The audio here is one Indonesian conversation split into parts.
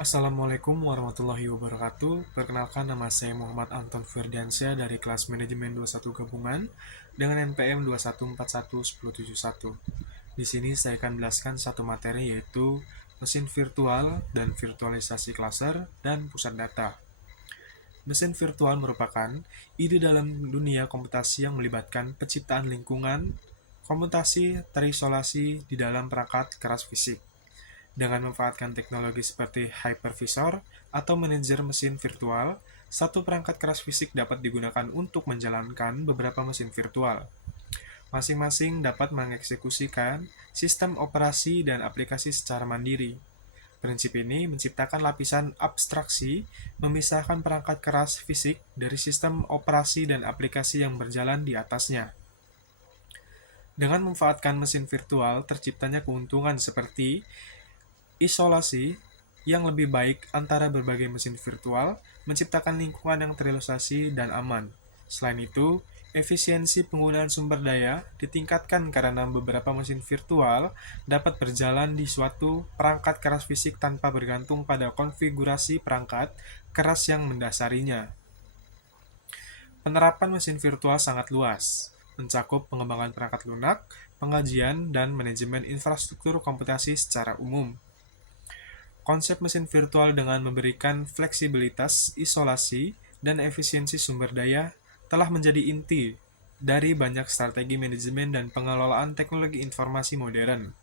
Assalamualaikum warahmatullahi wabarakatuh. Perkenalkan, nama saya Muhammad Anton Ferdiansyah dari kelas Manajemen 21 Gabungan dengan NPM 21411071. Di sini saya akan menjelaskan satu materi, yaitu mesin virtual dan virtualisasi cluster dan pusat data. Mesin virtual merupakan ide dalam dunia komputasi yang melibatkan penciptaan lingkungan komputasi terisolasi di dalam perangkat keras fisik. Dengan memanfaatkan teknologi seperti hypervisor atau manajer mesin virtual, satu perangkat keras fisik dapat digunakan untuk menjalankan beberapa mesin virtual. Masing-masing dapat mengeksekusikan sistem operasi dan aplikasi secara mandiri. Prinsip ini menciptakan lapisan abstraksi, memisahkan perangkat keras fisik dari sistem operasi dan aplikasi yang berjalan di atasnya. Dengan memanfaatkan mesin virtual, terciptanya keuntungan seperti isolasi yang lebih baik antara berbagai mesin virtual, menciptakan lingkungan yang terisolasi dan aman. Selain itu, efisiensi penggunaan sumber daya ditingkatkan karena beberapa mesin virtual dapat berjalan di suatu perangkat keras fisik tanpa bergantung pada konfigurasi perangkat keras yang mendasarinya. Penerapan mesin virtual sangat luas, mencakup pengembangan perangkat lunak, pengajian, dan manajemen infrastruktur komputasi secara umum. Konsep mesin virtual dengan memberikan fleksibilitas, isolasi, dan efisiensi sumber daya telah menjadi inti dari banyak strategi manajemen dan pengelolaan teknologi informasi modern.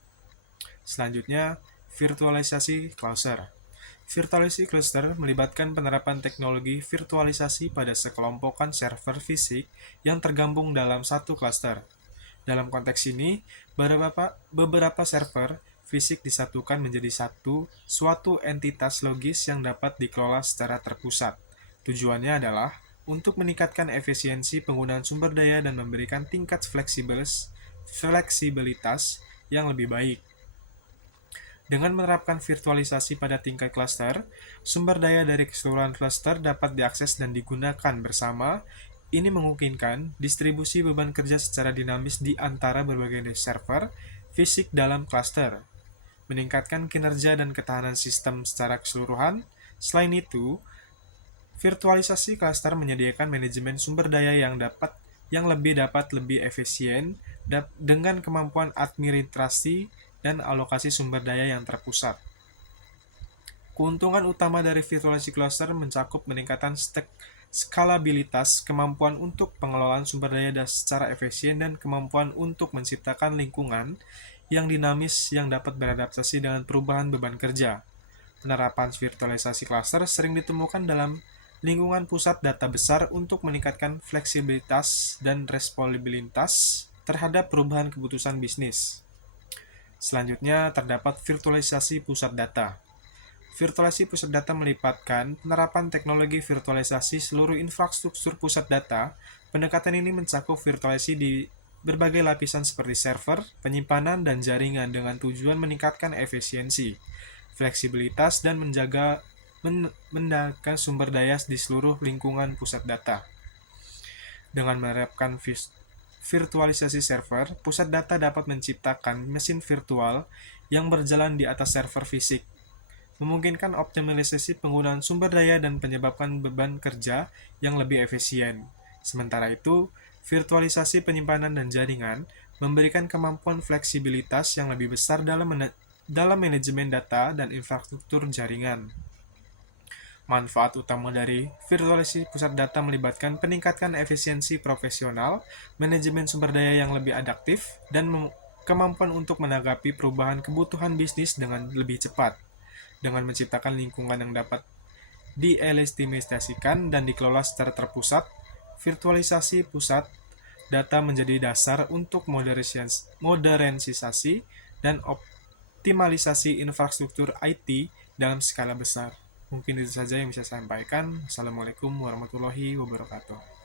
Selanjutnya, virtualisasi cluster. Virtualisasi cluster melibatkan penerapan teknologi virtualisasi pada sekelompokan server fisik yang tergabung dalam satu cluster. Dalam konteks ini, beberapa server fisik disatukan menjadi suatu entitas logis yang dapat dikelola secara terpusat. Tujuannya adalah untuk meningkatkan efisiensi penggunaan sumber daya dan memberikan tingkat fleksibilitas yang lebih baik. Dengan menerapkan virtualisasi pada tingkat cluster, sumber daya dari keseluruhan cluster dapat diakses dan digunakan bersama. Ini memungkinkan distribusi beban kerja secara dinamis di antara berbagai server fisik dalam cluster, meningkatkan kinerja dan ketahanan sistem secara keseluruhan. Selain itu, virtualisasi cluster menyediakan manajemen sumber daya yang dapat lebih efisien dengan kemampuan administrasi dan alokasi sumber daya yang terpusat. Keuntungan utama dari virtualisasi cluster mencakup peningkatan skalabilitas, kemampuan untuk pengelolaan sumber daya secara efisien, dan kemampuan untuk menciptakan lingkungan yang dinamis yang dapat beradaptasi dengan perubahan beban kerja. Penerapan virtualisasi cluster sering ditemukan dalam lingkungan pusat data besar untuk meningkatkan fleksibilitas dan responsibilitas terhadap perubahan keputusan bisnis. Selanjutnya, terdapat virtualisasi pusat data. Virtualisasi pusat data melibatkan penerapan teknologi virtualisasi seluruh infrastruktur pusat data. Pendekatan ini mencakup virtualisasi di berbagai lapisan seperti server, penyimpanan, dan jaringan dengan tujuan meningkatkan efisiensi, fleksibilitas, dan menjaga sumber daya di seluruh lingkungan pusat data. Dengan menerapkan virtualisasi server, pusat data dapat menciptakan mesin virtual yang berjalan di atas server fisik, memungkinkan optimalisasi penggunaan sumber daya dan menyebabkan beban kerja yang lebih efisien. Sementara itu, virtualisasi penyimpanan dan jaringan memberikan kemampuan fleksibilitas yang lebih besar dalam manajemen data dan infrastruktur jaringan. Manfaat utama dari virtualisasi pusat data melibatkan peningkatan efisiensi profesional, manajemen sumber daya yang lebih adaptif, dan kemampuan untuk menanggapi perubahan kebutuhan bisnis dengan lebih cepat. Dengan menciptakan lingkungan yang dapat dieletimasikan dan dikelola secara terpusat, virtualisasi pusat data menjadi dasar untuk modernisasi dan optimalisasi infrastruktur IT dalam skala besar. Mungkin itu saja yang bisa saya sampaikan. Assalamualaikum warahmatullahi wabarakatuh.